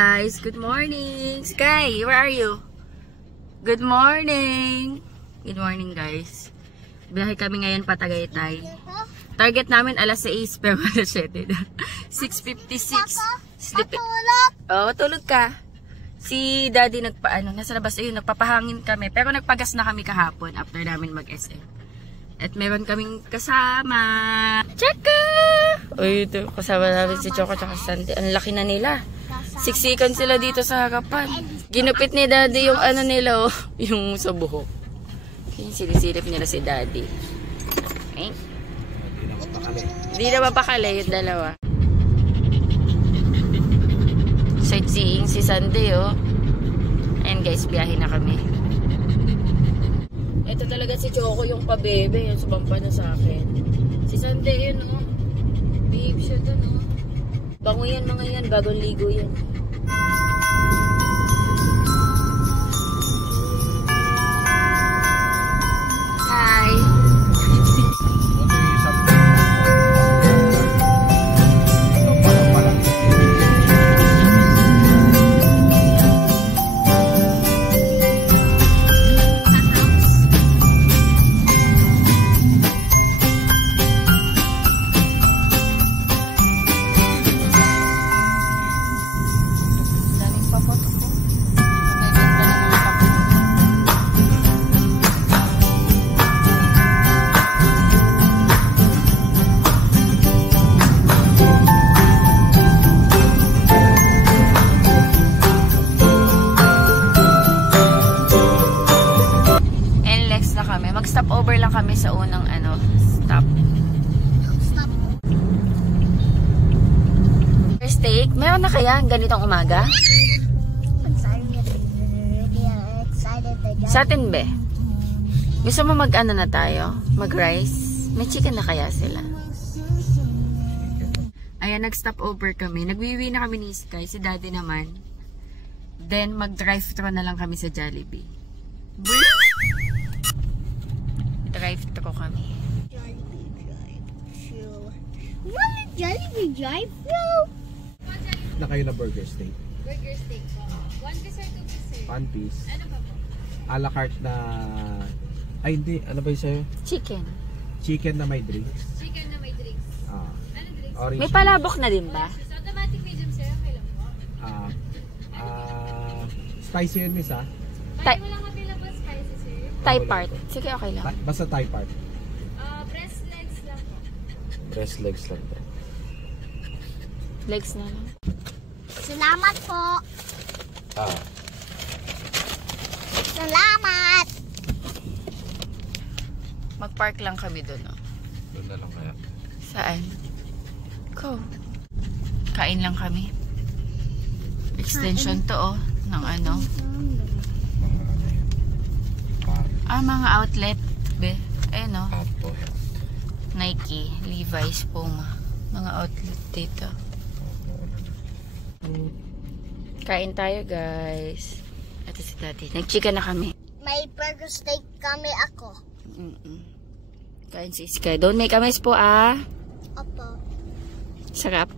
guys, good morning. Sky, where are you? Good morning. Good morning guys. Biyahe kami ngayon pa Tagaytay. Target namin alas 6 pero alas 7 na. 6:56. Matulog. Oh, tulog ka. Si daddy nasa labas ayun, nagpapahangin kami. Pero nagpagas na kami kahapon after namin mag-SM. At meron kaming kasama. Tsaka! Uy, ito. Kasama namin si Choco at si Sandy. Ang laki na nila. Siksikan sila dito sa harapan. Ginupit ni daddy yung ano nila, oh, yung sa buhok. Kaya sinisilip nila si daddy. Okay? Hindi na mapakali yung dalawa. Sightseeing si Sandy, oh. Ayan guys, biyahe na kami. Ito talaga si Choco yung pabebe. Yan, sumampa na sa akin. Si Sandy, yun, oh. Babe siya dun, oh. Bango yan mga yan. Bagong ligo yan. Hi. Mag-stop over lang kami sa unang stop. Steak, meron na kaya ganitong umaga? Sa atin be? Gusto mo mag-ano na tayo? Mag-rice? May chicken na kaya sila? Ayan, nag-stop over kami. Nagwiwi na kami ni Sky, si daddy naman. Then, mag-drive-thru na lang kami sa Jollibee. Drive-thru kami. Jollibee drive-thru. What is Jollibee drive-thru? Na kayo na burger steak. Burger steak po. One piece or two piece? One piece. Ano pa po? A la carte na... Ay hindi, ano ba yung sa'yo? Chicken. Chicken na may drinks. Chicken na may drinks. Ah. Ano drinks? Orange. May palabok na din ba? So, automatic medium sir, okay lang po. Spicy yun, miss, ah. Pwede mo lang available spicy sir. Thai part. Sige, okay lang. Basta Thai part. Breast legs lang po. Breast legs lang to. Legs na lang. Salamat po. Ah. Salamat. Mag-park lang kami doon, oh. Doon na lang kaya. Saan? Go. Kain lang kami. Extension to, oh. Ng ano. Mga outlet. Be. Ayun, oh. Nike, Levi's, Puma. Mga outlet dito. Kain tayo, guys. Ito si daddy. Nag-chicken na kami. May burger steak kami ako. Kain si Sky. Don't make a mess po, ah. Opo. Sarap.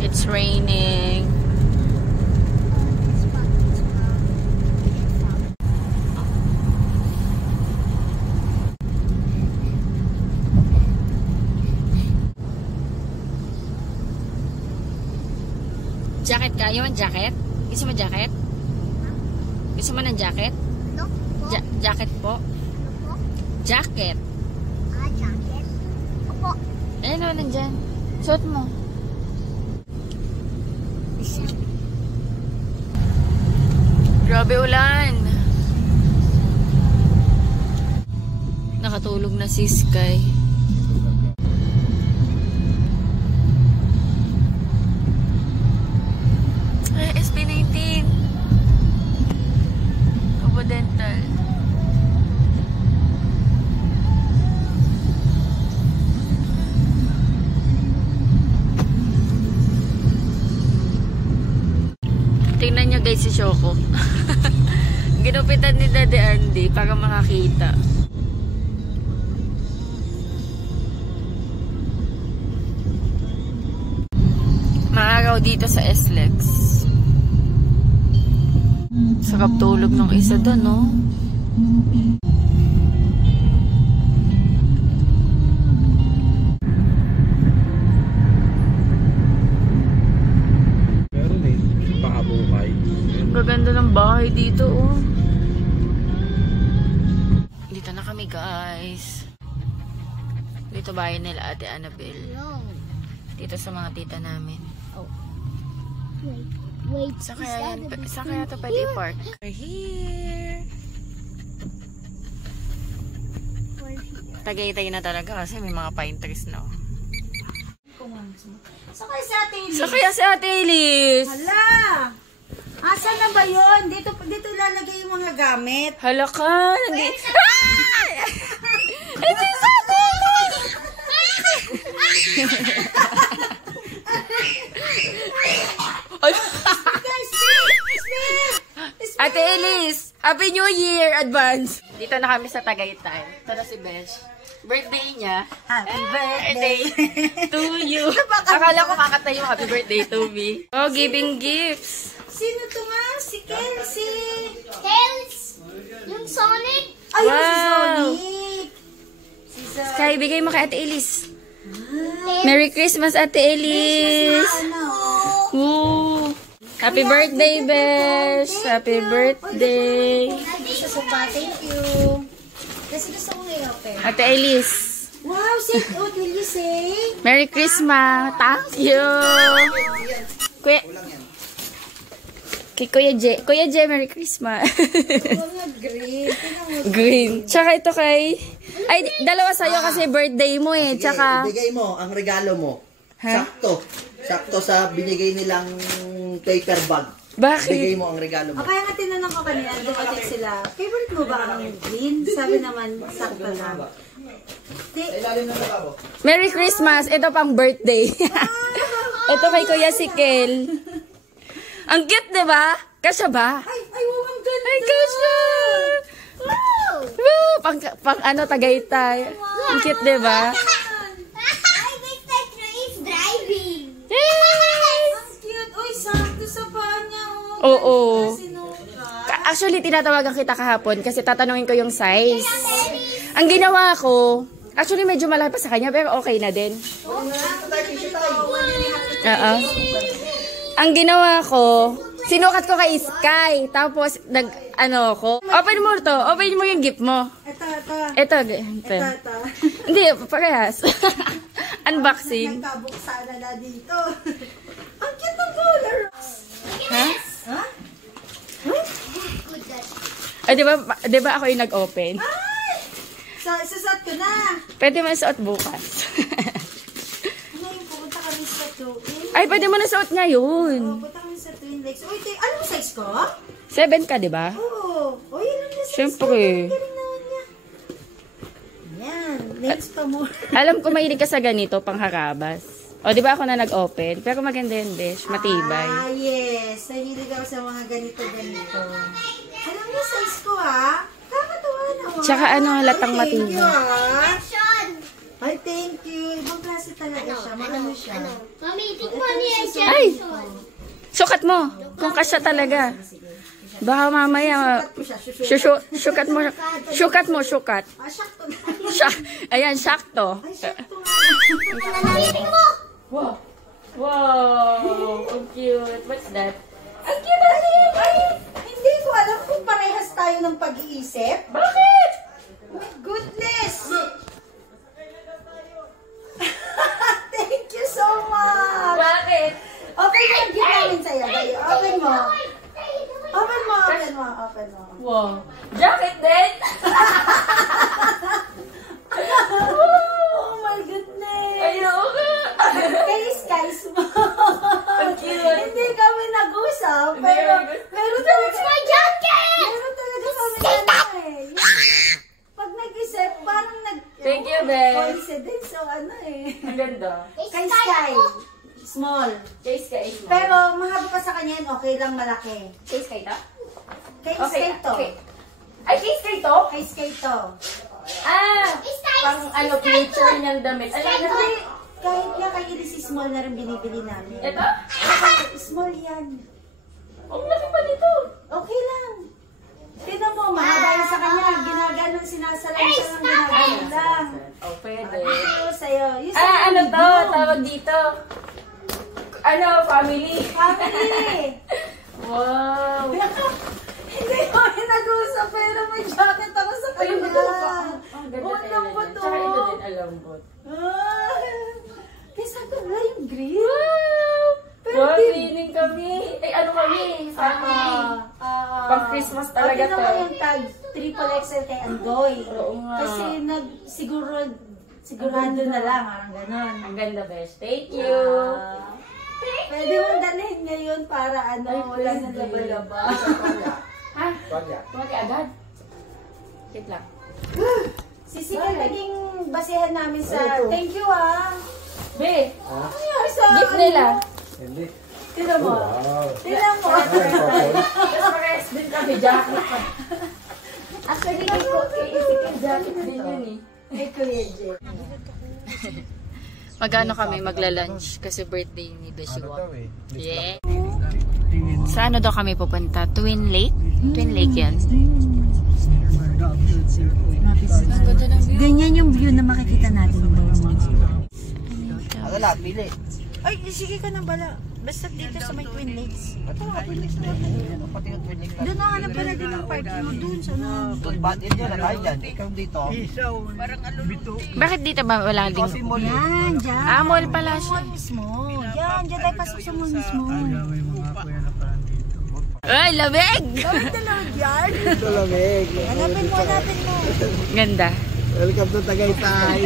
It's raining. Jacket ka? You want jacket? Gusto mo jacket? Gusto mo ng jacket? Ano po? Jacket po? Ano po? Jacket. Jacket. Opo. Ayun o, nandyan. Suot mo. Grabe ulan. Nakatulog na si Sky. Ay, SB19. Opo dental. Tingnan nyo guys si Choco. Ginupitan ni Daddy Andy para makakita. Maaraw dito sa SLEX. Sarap tulog ng isa doon, no? Meron eh, pakabukay. Gaganda ng bahay dito, oh. Dito na kami, guys. Dito bahay nila Ate Annabelle. No. Dito sa mga tita namin. Wait. Saan kaya ito pwede i-park? We're here. Tagay-tay na talaga kasi may mga pine trees na. Sakay sa atin. So kaya si Ate Elise. Hala! Asa na ba yun? Dito ilalagay yung mga gamit. Hala ka. Nandito. Ay! Ito yung sa Ate Elise. Ate Elise, Happy New Year advance. Dito na kami sa Tagaytay. Ito na si Besh. Birthday niya. Happy birthday. To you. Akala ko kakanta yung happy birthday to me. Oh, giving gifts. Sino to nga? Si Kelsey. Tails! Yung Sonic! Ayun si Wow. Sonic. Si Sonic. Sky, bigay mo kay Ate Elise. Merry Christmas, Ate Elise. Ano? Woo. Happy birthday, Besh. Happy birthday. Isa sa pa. Thank you. Kasi gusto ko ngayon, pero. Ate Elise. Wow, what will you say? Merry Christmas. Thank you. Kuya. Kay Kuya J, Merry Christmas. Mga green. Green. Tsaka ito kay... Ay, dalawa sa'yo kasi birthday mo eh. Tsaka... Ibigay mo ang regalo mo. Ha? Sakto. Sakto sa binigay nilang paper bag. Bakit? Bigay mo ang regalo O mo. kaya nga tinanong ko kanina, dumating sila, favorite mo ba ang green? Sabi naman, sakto lang. Ilalim ng lababo. Merry Christmas. Ito pang birthday. Ito kay Kuya Sikel. Ang cute, diba? Kasya ba? Ay, wow, ang ganda! Ay, kasya! Woo! Pang ano, Tagaytay. Ang cute, diba? I think the tree is driving. Ang cute! Uy, sakto sa paa niya, oh. Oo. Sinuka. Actually, tinatawagan kita kahapon kasi tatanungin ko yung size. Ang ginawa ko, actually medyo malaki pa sa kanya pero okay na din. Oo. Ang ginawa ko, sinukat ko kay Sky. Tapos, ano ko. Open mo to. Open mo yung gift mo. Ito. Ito. Hindi, parehas. Unboxing. Nagkabuksan na dito. Ang cute ng color. Ha? Ha? Ay, di ba ako yung nag-open? Ay! Susot ko na. Pwede mo suot bukas. Ngayon, pupunta kami sa Twin. Ay, pwede mo na suot ngayon. Pupunta kami sa Twin Lakes. Uy, ano mo size ko? 7 ka, di ba? Oo. Oh, yun ang size Siyempre. ko. Ang galing naman niya. Yan. Next pa mo. Alam ko mahilig ka sa ganito, pangharabas. O, di ba ako na nag-open? Pero maganda yun, Besh. Matibay. Ah, yes. Nahilig ako sa mga ganito-ganito. Alam niyo, size ko, ha? Kakatuwa naman. Tsaka ano, halatang Thank you, matibay. ha? Sean! Ay, thank you. Ibang klase talaga siya. Maano siya. Mami, tikman niya siya. Ay! Sukat mo. Kung kasya talaga. Baka mamaya, Cut ko siya. sukat mo. Sukat mo, sukat. Ah, sakto na. Ayan, sakto. Ay, sakto na. Nanamitin mo! Wow. Wow. Ang cute. What's that? Ang cute natin! Ay, hindi ko alam kung parehas tayo ng pag-iisip. Bakit? My goodness! Thank you so much! Bakit? Open mo yung gift namin sa'yo. Dali, open mo. Open mo, open mo, open mo. Wow. Jacket din? Oh my goodness! Ayoko. Kay Skies mo. Ang cute. Hindi kami nag-usap, pero meron talaga. My jacket! Meron talaga kami ano eh. Pag nag-isip, parang Thank you, Beth. coincidence, so ano eh. Ang ganda. Kay Sky, small. Chase ka is mo. Pero mahaba pa sa kanya, okay lang malaki. Chase ka ito? Kay Sky to. Okay. Ay, chase ka ito? Kay Sky to. Ah! Pang ano, future niyang damit. Ano, Hindi, Kahit nga kay Elise small na rin binibili namin. Ito? Small yan. Ang laki pa dito. Okay lang. Tignan mo, mahaba yun sa kanya. Ginaganon, sinasalay siya ng ginaganon lang. Oh, pwede. Ito sa'yo. Yung sa Ah, ano to? medium. Tawag dito. Ano, family? Family. Wow. Hindi ko nag-uusap pero may jacket ako sa kanya. Ang ganda Oh, talaga. lambot Tsaka ito oh. din, alambot. Kesa ko na yung green. Wow! Pero Wow, di- cleaning kami. Ay, ano kami? Family. Pang Christmas talaga Pati to. naman yung tag triple XL kay Andoy. Oo nga. Kasi sigurado na lang, parang ganon. Ang ganda, besh. Thank you. Pwede mong dalhin ngayon para wala na laba-laba. Ha? Tumati agad? Wait lang. Si Sika naging basihan namin sa thank you Be, Ay, sa gift nila. Hindi. Tinan mo. Wow. Tinan mo. Tapos parehas din kami, jacket pa. Actually, kay jacket din yun eh. Hey, Kuya J. Mag-ano kami, magla-lunch kasi birthday ni Beshiwa. Ano daw eh? Yeah. Sa ano daw kami pupunta? Twin Lake? Twin Lake yan. Ganyan yung view na makikita natin. Ano lang, pili. Ay, sige ka na bala. Basta dito sa may Twin Lakes. Ito nga, Twin Lakes naman. Pati yung Twin Lakes. Doon nahanap pala din ang parking mo doon sa Ba't yun yun? Tayo dyan. Ikaw dito. Bakit dito ba wala ding... Coffee mall. Yan, dyan. Ah, mall pala siya. Mall mismo. Yan, dyan tayo pasok sa mall mismo. Ay, lamig! Ito lamig. Hanapin mo. Ganda. Welcome to Tagaytay.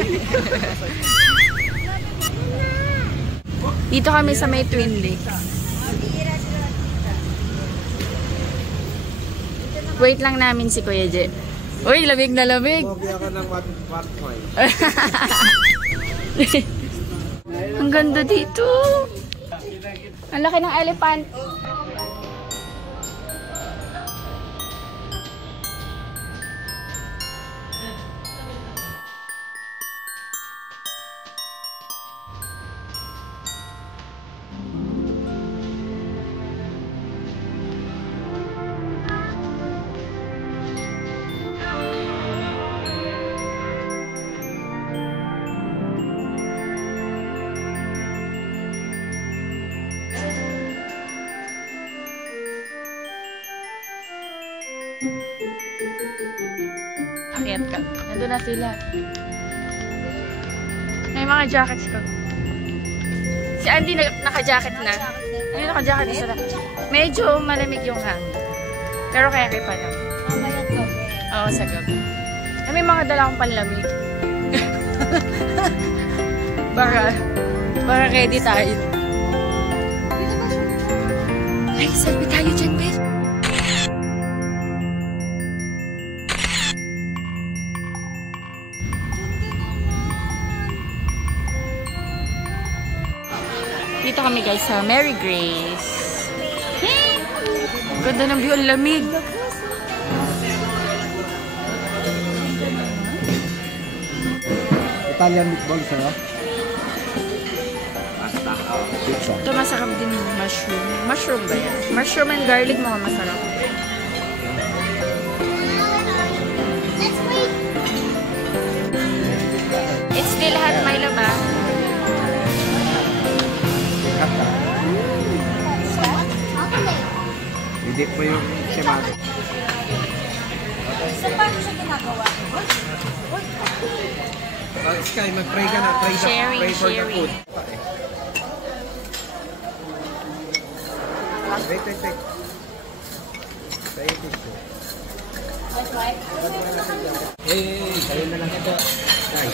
Dito kami sa may Twin Lakes. Wait lang namin si Kuya J. Uy, lamig na lamig. Mobya ka ng Watmoy. Ang ganda dito. Ang laki ng elephant. Akyat ka. Nandun na sila. May mga jackets ko. Si Andy naka-jacket na. Ayun, naka-jacket na sila. Medyo malamig yung hangin. Pero kaya pa lang. Oo, sa gabi. May mga dala akong panlamig. para ready tayo. Ay, selfie tayo dyan, Beth. Dito kami guys sa Mary Grace. Hey! Ganda ng view, ang lamig. Italian meatballs, ano? Pizza. Ito masarap din yung mushroom. Mushroom ba yan? Mushroom and garlic mga masarap. Let's wait. It's still hot, Milo ba? Hindi po yung simago. So, paano siya ginagawa? Sky, mag-pray ka na. Pray, Sharing, pray for the sharing. food. Wait. Say it this way. Hey, kayo na lang ito. Sky.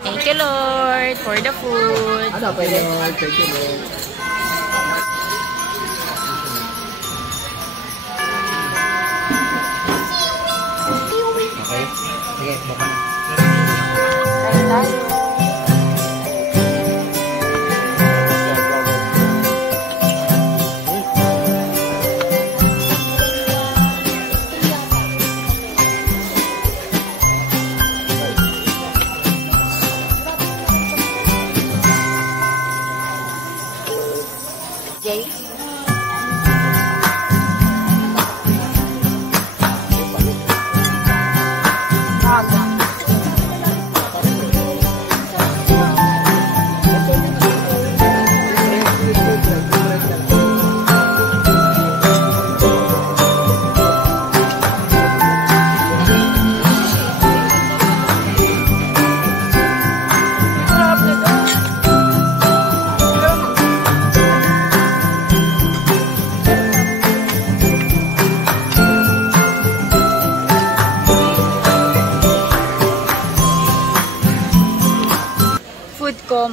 Thank you, Lord, for the food. Ano, pwede? Thank you, Lord. Okay. Sige, baka na. Kain tayo.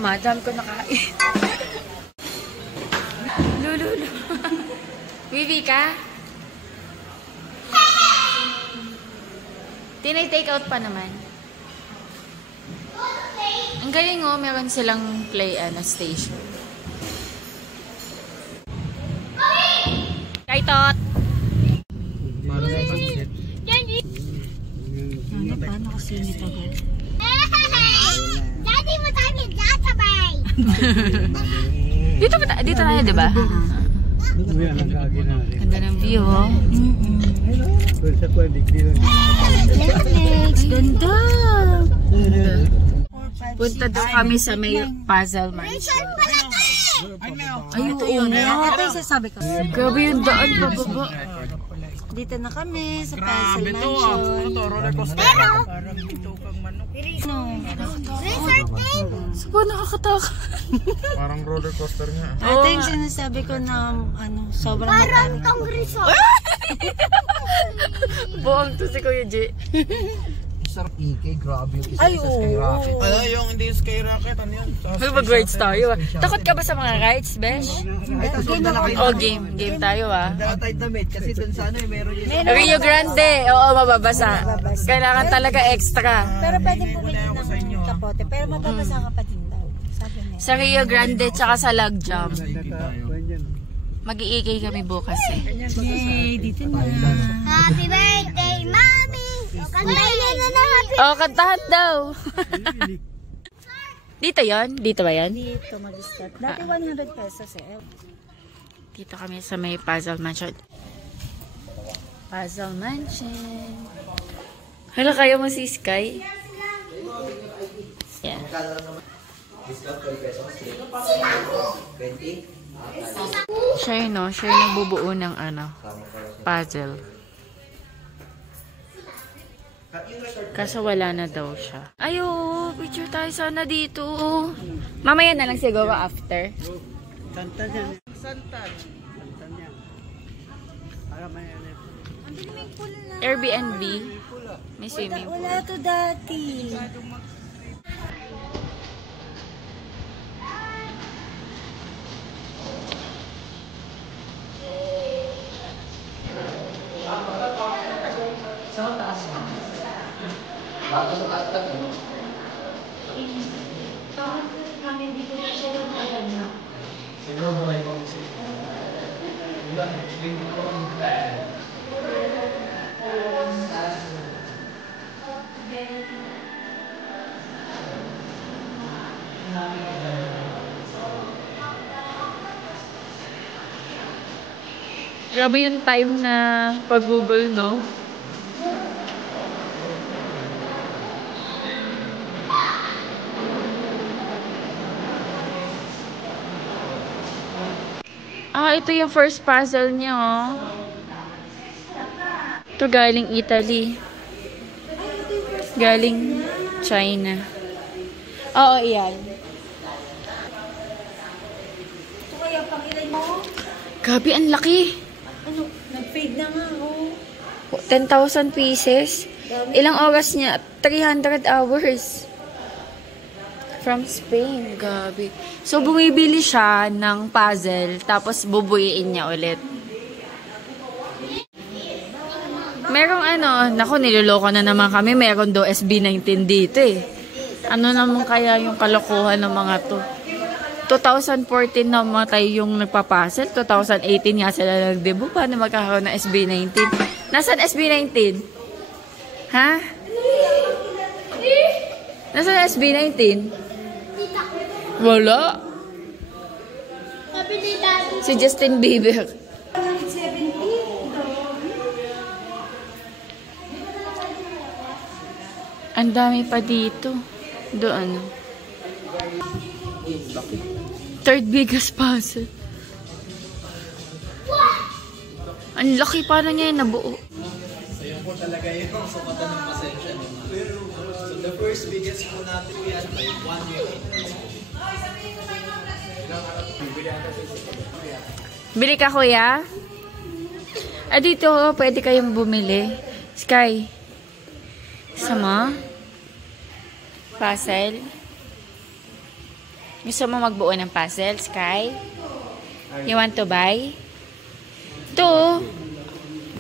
mama. Dami ko nakain. Lululu. Vivi ka? Tinay-take out pa naman. Ang galing oh, meron silang play station. Kaitot! Ano, paano kasi nito ba? Daddy, mo tayo tatabay. Dito tayo, di ba? Ganda ng view, oh. Netflix, ganda! Punta daw kami sa may puzzle mansion. Ay, oo nga. Ito yung sasabi ko. Grabe yung daan pababa. Dito na kami sa Puzzle Mansion. So ba nakakataka? Parang roller coaster nga. Ito yung sinasabi ko na sobrang Parang matangin. tong resort. Buong to si Kuya J. Sarap EK, grabe yung isa Ay, sa oo. Skyrocket. Ano yung hindi skyrocket? Ano yun? May mag-rides tayo ah. Takot ka ba sa mga rides, Besh? Ay, tapos punta na kayo. Oh, game tayo ah. Dapat tayo damit kasi dun sa ano meron yun. Rio Grande, oo, mababasa. Kailangan talaga extra. Pero pwede pumili ng kapote. Pero mababasa ka pa din daw. Sabi niya. Sa Rio Grande, tsaka sa Logjam. Mag-iikay kami bukas eh. Yay, dito na. Happy birthday, Mommy. Kantayin na na happy. Oh, kantahan daw. Dito yon? Dito ba yan? Dito mag-start. Dati 100 pesos eh. Dito kami sa may Puzzle Mansion. Puzzle Mansion. Hala, kaya mo si Sky? Yeah. Discount 12 pesos. 20. Siya yun, no? Siya yung nagbubuo ng puzzle. Kaso wala na daw siya. Ayo, picture tayo sana dito. Mamaya na lang siguro after. Airbnb. May swimming pool. Wala to dati. Grabe yung time na pag-google, no? Ah, ito yung first puzzle niya, oh. Ito galing Italy. Galing China. Oo, iyan. Ito kaya pakilay mo? Grabe, ang laki. Ano, nag-fade na nga, oh. 10,000 pieces. Ilang oras niya? 300 hours. From Spain. Gabi. So, bumibili siya ng puzzle, tapos bubuyin niya ulit. Merong naku, niloloko na naman kami. Meron do SB19 dito eh. Ano naman kaya yung kalokohan ng mga to? 2014 namatay yung nagpapuzzle. 2018 nga sila nag-debut. Paano magkakaroon ng SB19? Nasaan SB19? Ha? Nasaan SB19? Wala. Si Justin Bieber. Ang dami pa dito. Doon. Third biggest puzzle. Ang laki, paano niya yung nabuo? Ayun po talaga yun. So, mata ng pasensya. So, the first biggest po natin yan ay 1 million. Bili ka, kuya? Ah, dito, pwede kayong bumili. Sky. Sama? Puzzle? Gusto mo magbuo ng puzzle, Sky? You want to buy? Ito.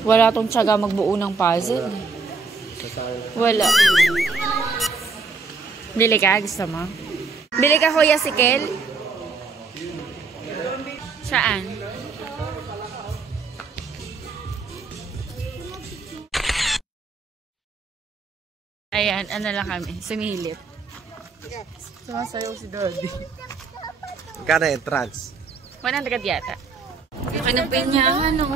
Wala tong tiyaga magbuo ng puzzle. Wala. Bili ka? Gusto mo? Bili ka, Kuya Sikel? Saan? Ayan, ano lang kami. Sumilip. Sumasayaw si Daddy. Magkano entrance? 100 yata. Kanapin niya, ano?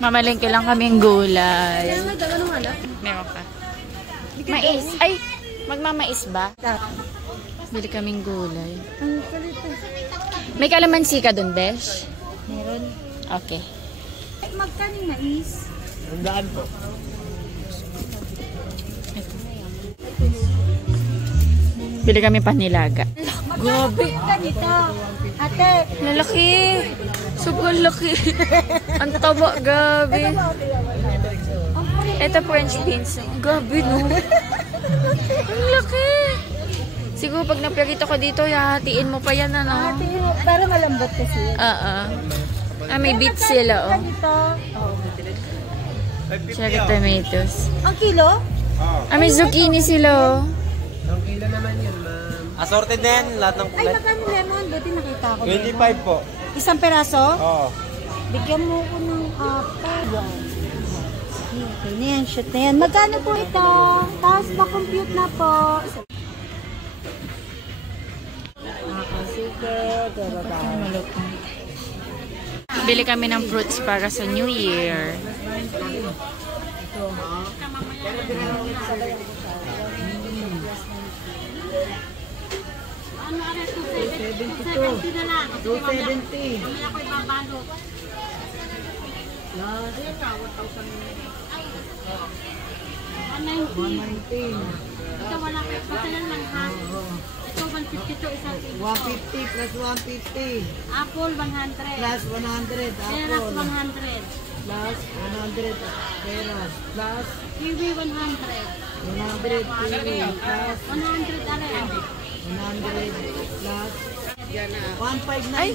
Mamalengke lang kaming gulay. Meron ka. Mais. Ay, magmamais ba? Bili kaming gulay. May kalamansi ka dun, Besh? Meron. Okay. Magkano yung mais? Tandaan po. Bili kami panilaga. Grabe. Ganito. Ate. Lalaki. Sobrang laki. Ang taba, gabi. Ito French beans. Gabi, no? Ang laki. Siguro pag napirito ko dito, hahatiin mo pa yan, ano? Para malambot kasi. May beets sila, oh. Ganito. Cherry tomatoes. Ang kilo? May zucchini sila, oh. Ang kilo naman yun, ma'am. Assorted na yan, lahat ng Ay, kulay. magkano lemon? Buti nakita ko. 25 po. Isang peraso? Oo. Bigyan mo ko ng apat. Okay na yan, shoot na yan. Magkano po ito? Tapos ma-compute na po. Sige, Bili kami ng fruits para sa New Year. Ito wala kayo. Pasalan lang ha. Ito 150 to isang 150 plus 150 apple 100. plus 100 Peras apple 100. plus 100 peras plus Kiwi 100. 100 kiwi plus 100 aren. 100 plus 159. Ay,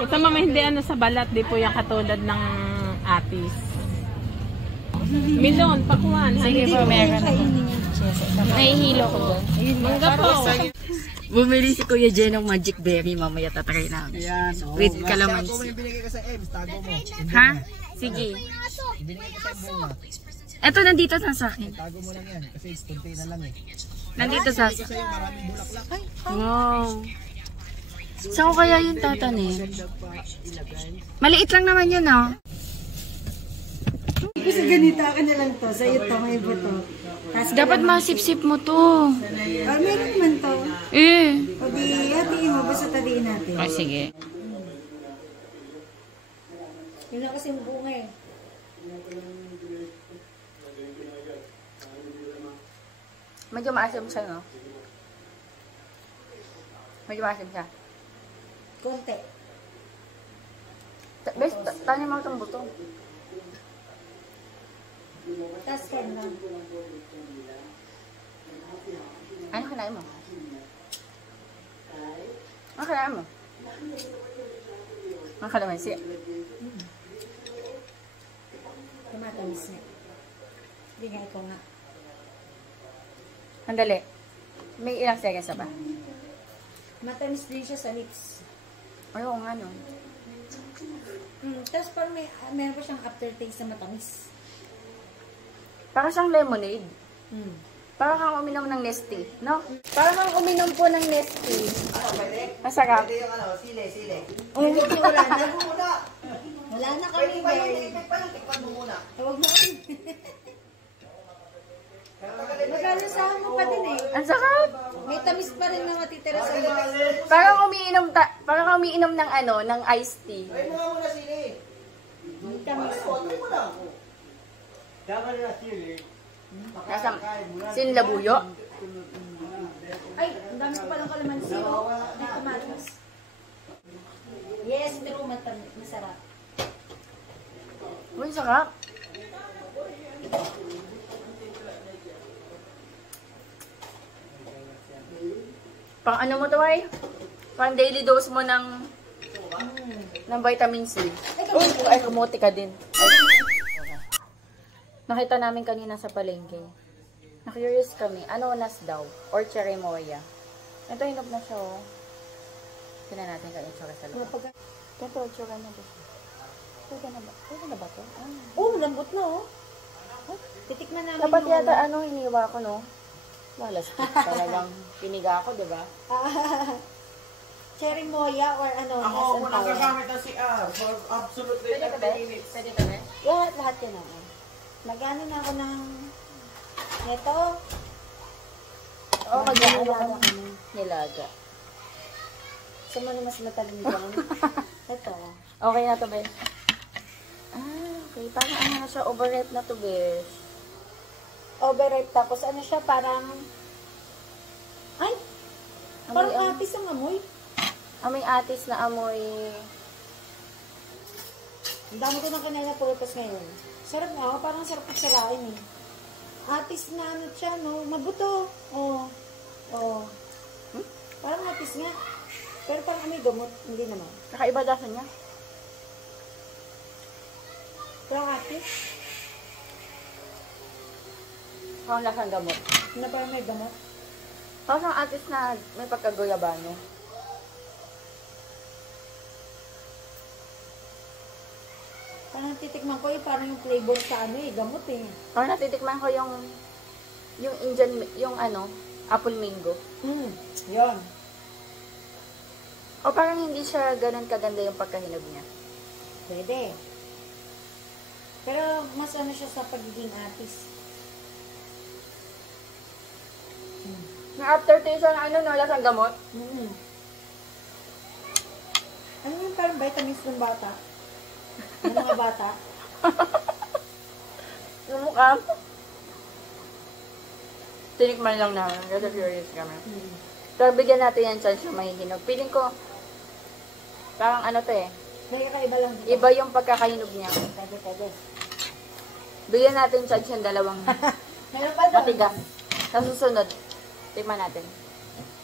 Ito mama, hindi ano sa balat, di po yung katulad ng atis. Milon, pakuan. Sige po, meron. Nahihilo ko doon. Mangga po. Bumili si Kuya Jen ng magic berry. Mamaya tatry namin. Yan. With calamansi. Kung may binigay ka sa Ems, tago mo. Ha? Sige. Binigay ka sa bunga. Eto, nandito na sa akin. Tago mo lang yan, kasi konti na lang eh. Nandito sa akin. Sa'yo maraming bulaklak. Wow. Saan ko kaya yung tatanim? Maliit lang naman yun, oh. Kasi ganito ka na lang to. Sa iyo to, may buto. Dapat masip-sip mo to. Meron naman to. Eh. O di, hatiin mo. Basta tadiin natin. Oh, sige. Yun lang kasi bunga eh. Medyo maasim siya, no? Medyo maasim siya. Konti. Bes, tanya mo itong buto. Tapos ka lang. Ano kinain mo? Ano kinain mo? Ano kalamansi? Tumatamis na. Hindi nga ikaw nga. Andali. May ilang seconds na ba? Matamis din siya sa lips. Ay, oo nga, no? Tapos parang meron pa siyang aftertaste na matamis. Para siyang lemonade. Para kang uminom ng Nestea, no? Para kang uminom po ng Nestea. Masarap. Pwede yung ano, sile. Wala na. Wala na kami, guys. Ipit pa lang, tikpan mo muna. Tawag na kami. Magkalusahan mo pa din eh. Ang sarap. May tamis pa rin na matitira sa mga. Parang umiinom ng ano, ng iced tea. Try mo nga muna sile. Tamis. Ito mo lang. Nasa sinlabuyo. Ay, ang dami ko palang kalamansi. Oh. May tomatos. Yes, pero matamis. Masarap. Uy, sarap. Pang ano mo to ay? Pang daily dose mo ng vitamin C. Ay, kamote ka din. Ay. Nakita namin kanina sa palengke. Na-curious kami. Ano nas daw? Or cherimoya. Ito, hinog na siya, oh. Tignan natin kung itsura sa loob. Ito, itsura niya ba siya? Pwede na ba ito? Oh, lambot na oh. Titikman namin Dapat yung yata, hiniwa ko, no? Malastik. Talagang piniga ako, diba? cherry moya or ano, Ako nas mo and power. nagagamit ng CR for absolutely Pwede ka 30 ba? minutes. Pwede ka ba? Lahat yun ako. Nag-ano na ako ng ito. Oo, mag-ano Nag-ano ka ako ng nilaga. Sa mga mas matalim dyan. Ito. Okay na to, Ben. Okay. Parang ano na siya, overripe na to, Ben. Overripe tapos ano siya, parang ay, parang Amoy, apis ang amoy. Amoy atis na amoy. Ang dami ko ng kanila purpose ngayon. Sarap nga, parang sarap pagsarain eh. Apis na ano siya, no? Mabuto. Oh. Oh. Parang apis nga. Pero parang may gamot. Hindi naman. Kakaiba lasa niya. Parang apis. Parang lasang gamot. Na parang may gamot. Parang atis na may pagkaguyabano. Parang titikman ko eh, parang yung flavor sa ano eh, gamot eh. Parang natitikman ko yung Indian, yung apple mango. Yun. O parang hindi siya ganun kaganda yung pagkahinog niya. Pwede. Pero mas ano siya sa pagiging apis. Na aftertaste siya na lasang gamot. Ano yung parang vitamins ng bata? Ng mga bata? Yung mukha. Tinikman lang namin. Kasi curious kami. So, bigyan natin yan chance yung mahihinog. Feeling ko, parang to eh. May kakaiba lang dito. Iba yung pagkakahinog niya. Pwede. Bigyan natin chance yung dalawang Meron pa doon. matigas. Sa susunod, tikman natin.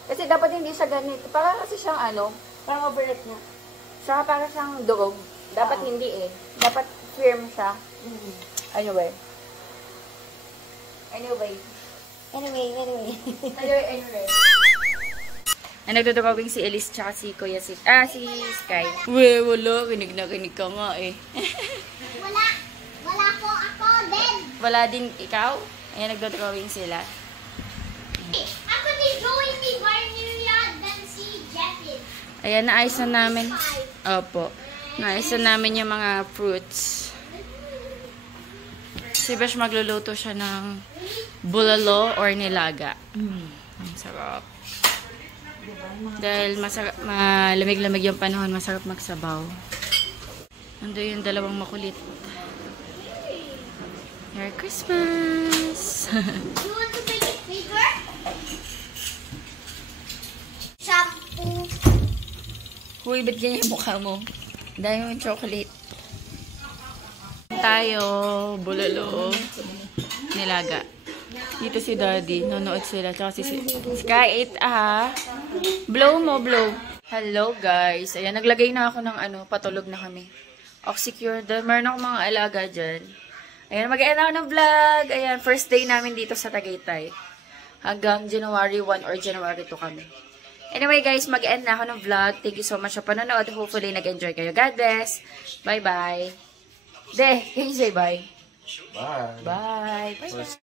Kasi dapat hindi siya ganito. Parang kasi siyang Parang overripe niya. siya parang siyang durog. Dapat hindi eh. Dapat firm siya. Anyway. Anyway. Nagdodrawing si Elise tsaka si Kuya si Sky. Wala. Kinig na kinig ka nga eh. Wala po ako din. Wala din ikaw? Ayan, nagdodrawing sila. Ako din drawing ni Varneria then si Jeffy. Ayan, naayos na namin. Opo. Naayos na namin yung mga fruits. Si Besh magluluto siya ng bulalo or nilaga. Ang sarap. Dahil malamig-lamig yung panahon, masarap magsabaw. Ando yung dalawang makulit. Merry Christmas! You want to make it bigger? Shampoo. Uy, ba't ganyan yung mukha mo? Dahil yung chocolate. Tayo, bulalo, nilaga. Dito si Daddy, nanonood sila. Tsaka si Sky 8 Blow mo, blow. Hello guys. Ayan, naglagay na ako ng patulog na kami. Oxycure. Meron akong mga alaga dyan. Ayan, mag-end ako ng vlog. Ayan, first day namin dito sa Tagaytay. Hanggang January 1 or January 2 kami. Anyway guys, mag-end na ako ng vlog. Thank you so much sa panonood. Hopefully nag-enjoy kayo. God bless. Bye-bye. Can you say bye? Bye. Bye. Bye.